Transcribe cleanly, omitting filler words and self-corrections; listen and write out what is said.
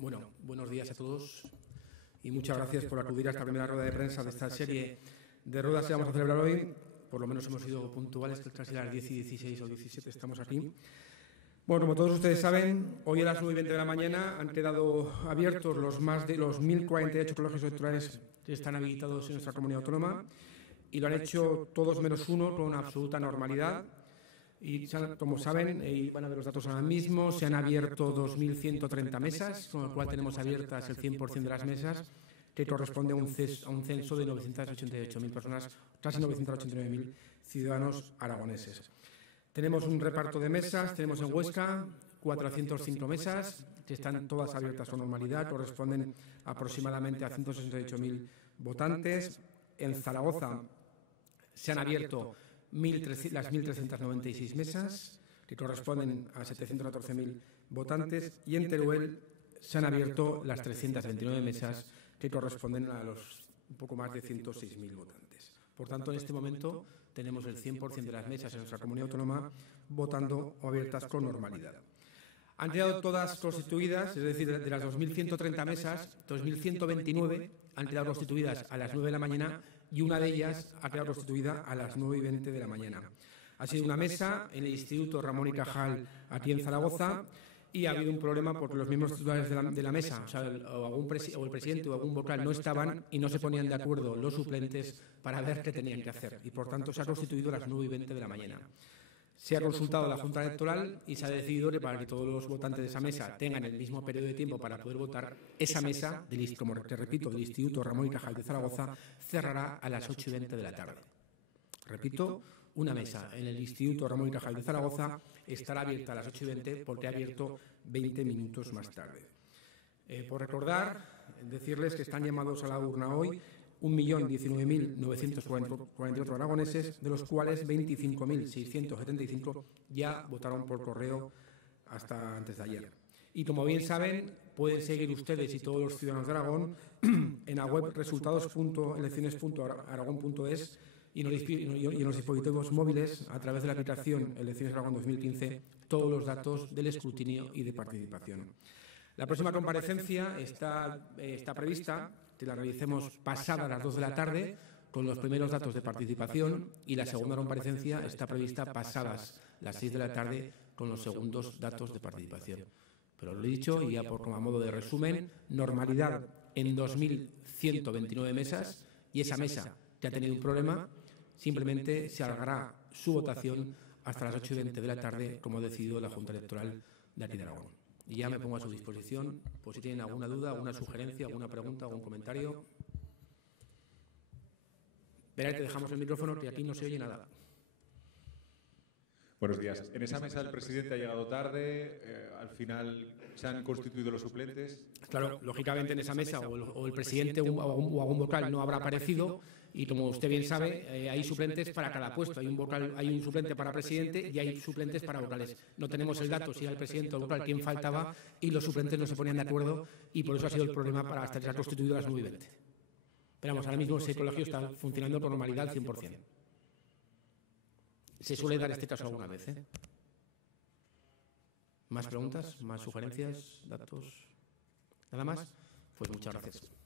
Bueno, buenos días a todos y muchas gracias por acudir a esta primera rueda de prensa de esta serie de ruedas que vamos a celebrar hoy. Por lo menos hemos sido puntuales, que casi a las 10 y 16 o 17 estamos aquí. Bueno, como todos ustedes saben, hoy a las 9:20 de la mañana han quedado abiertos los más de los 1.048 colegios electorales que están habilitados en nuestra comunidad autónoma y lo han hecho todos menos uno con absoluta normalidad. Y como saben, y van a ver los datos ahora mismo, se han abierto 2.130 mesas, con lo cual tenemos abiertas el 100% de las mesas, que corresponde a un censo de 988.000 personas, casi 989.000 ciudadanos aragoneses. Tenemos un reparto de mesas, tenemos en Huesca 405 mesas, que están todas abiertas con normalidad, corresponden aproximadamente a 168.000 votantes. En Zaragoza se han abierto las 1.396 mesas, que corresponden a 714.000 votantes, y en Teruel se han abierto las 329 mesas, que corresponden a los un poco más de 106.000 votantes. Por tanto, en este momento tenemos el 100% de las mesas en nuestra comunidad autónoma votando o abiertas con normalidad. Han quedado todas constituidas, es decir, de las 2.130 mesas, 2.129 han quedado constituidas a las 9 de la mañana y una de ellas ha quedado constituida a las 9:20 de la mañana. Ha sido una mesa en el Instituto Ramón y Cajal, aquí en Zaragoza, y ha habido un problema porque los miembros titulares de la mesa, o el presidente o algún vocal, no estaban y no se ponían de acuerdo los suplentes para ver qué tenían que hacer. Y por tanto se ha constituido a las 9:20 de la mañana. Se ha consultado a la Junta Electoral y se ha decidido que para que todos los votantes de esa mesa tengan el mismo periodo de tiempo para poder votar, esa mesa, como te repito, del Instituto Ramón y Cajal de Zaragoza, cerrará a las 8:20 de la tarde. Repito, una mesa en el Instituto Ramón y Cajal de Zaragoza estará abierta a las 8:20 porque ha abierto 20 minutos más tarde. Por recordar, decirles que están llamados a la urna hoy 1.019.948 aragoneses, de los cuales 25.675 ya votaron por correo hasta antes de ayer. Y como bien saben, pueden seguir ustedes y todos los ciudadanos de Aragón en la web resultados.elecciones.aragón.es y en los dispositivos móviles a través de la aplicación Elecciones Aragón 2015 todos los datos del escrutinio y de participación. La próxima comparecencia está prevista que la realicemos pasada las 2 de la tarde con los primeros datos de participación, y la segunda comparecencia está prevista pasadas las 6 de la tarde con los segundos datos de participación. Pero lo he dicho, y ya como a modo de resumen, normalidad en 2.129 mesas, y esa mesa que ha tenido un problema simplemente se alargará su votación hasta las 8:20 de la tarde, como ha decidido la Junta Electoral de aquí de Aragón. Y ya me pongo a su disposición, por si tienen alguna duda, alguna sugerencia, alguna pregunta, algún comentario. Verá que dejamos el micrófono, que aquí no se oye nada. Buenos días. En esa mesa el presidente ha llegado tarde, al final se han constituido los suplentes. Claro, lógicamente en esa mesa o el presidente o algún vocal no habrá aparecido, y como usted bien sabe, hay suplentes para cada puesto. Hay un suplente para presidente y hay suplentes para vocales. No tenemos el dato si era el presidente o el vocal quién faltaba, y los suplentes no se ponían de acuerdo, y por eso ha sido el problema para hasta que se ha constituido a las 9:20. Pero vamos, ahora mismo ese colegio está funcionando con normalidad al 100%. Se suele dar este caso alguna vez, ¿eh? ¿Más preguntas? ¿Más sugerencias? ¿Datos? ¿Nada más? Pues muchas gracias.